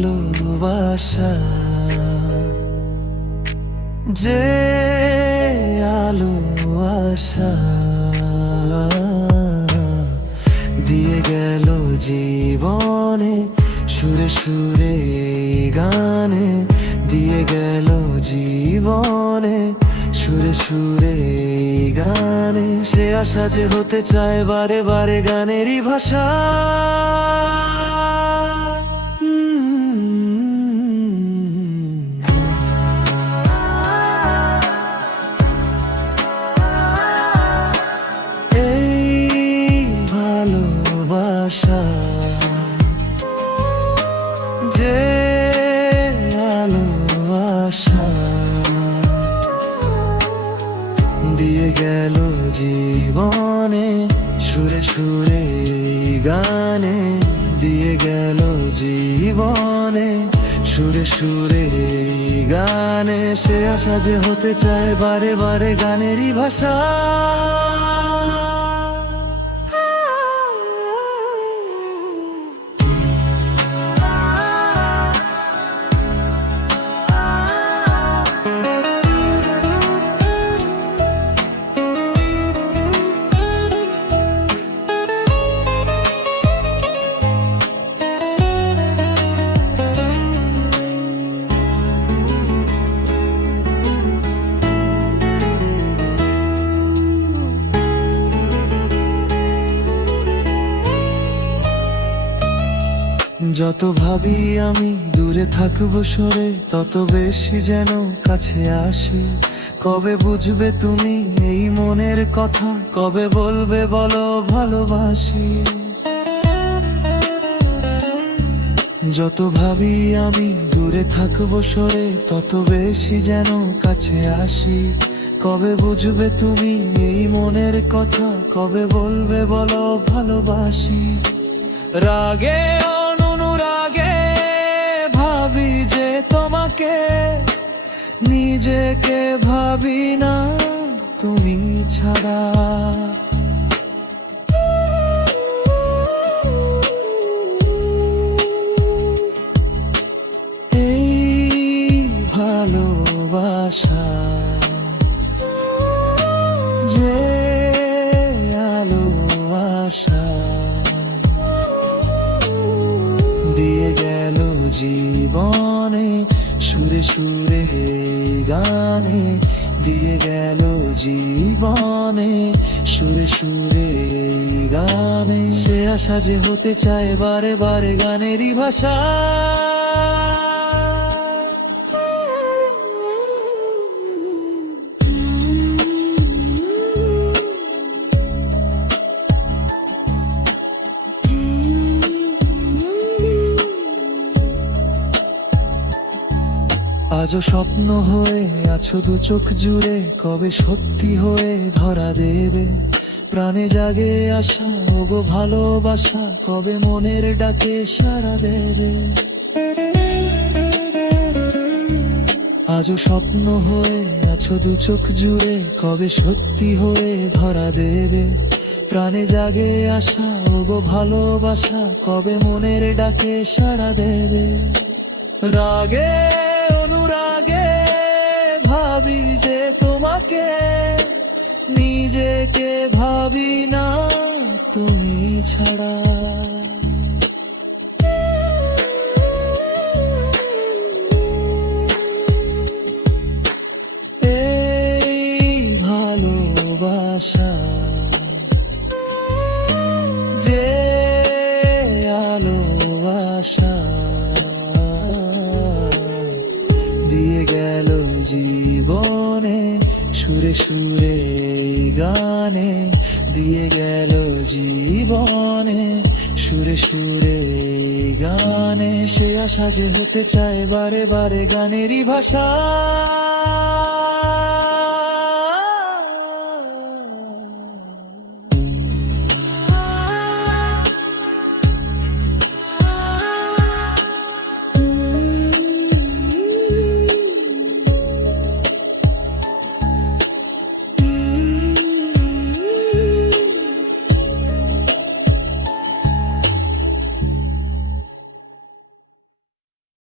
ভালোবাসা, যে আলো আশা দিয়ে গেল জীবনে, সুরে সুরে গানে দিয়ে গেল জীবনে, সুরে সুরে গানে। সে আশা যে হতে চায় বারে বারে গানেরই ভাষা। ভালোবাসা, যে আলো আশা দিয়ে গেল জীবনে, সুরে সুরে গানে দিয়ে গেল জীবনে, সুরে সুরে গানে। সে আশা যে হতে চায় বারে বারে গানেরই ভাষা। যত ভাবি আমি দূরে থাকবো সরে, তত বেশি যেন কাছে আসি। কবে বুঝবে তুমি এই মনের কথা, কবে বলবে বলো ভালোবাসি। যত ভাবি আমি দূরে থাকবো সরে, তত বেশি যেন কাছে আসি। কবে বুঝবে তুমি এই মনের কথা, কবে বলবে বলো ভালোবাসি। রাগে অনুরাগে ভাবি যে তোমাকে, নিজেকে ভাবি না তুমি ছাড়া। এই ভালোবাসা, যে আলো আশা দিয়ে গেল জীবনে, সুরে সুরে গানে দিয়ে গেল জীবনে, সুরে সুরে গানে। সে আশা যে হতে চায় বারে বারে গানেরই ভাষা। আজও স্বপ্ন হয়ে আছো দু চোখ জুড়ে, কবে সত্যি হয়ে ধরা দেবে। প্রাণে জাগে আশা ওগো ভালোবাসা, কবে মনের ডাকে সাড়া দেবে। আজও স্বপ্ন হয়ে আছো দু চোখ জুড়ে, কবে সত্যি হয়ে ধরা দেবে। প্রাণে জাগে আশা ওগো ভালোবাসা, কবে মনের ডাকে সাড়া দেবে। রাগে অনুরাগে ভাবি যে তোমাকে, নিজেকে ভাবি না তুমি ছাড়া। এই ভালোবাসা, যে আলো আশা দিয়ে গেল জীবনে, সুরে সুরে গানে দিয়ে গেল জীবনে, সুরে সুরে গানে। সে আশা যে হতে চায় বারে বারে গানেরই ভাষা।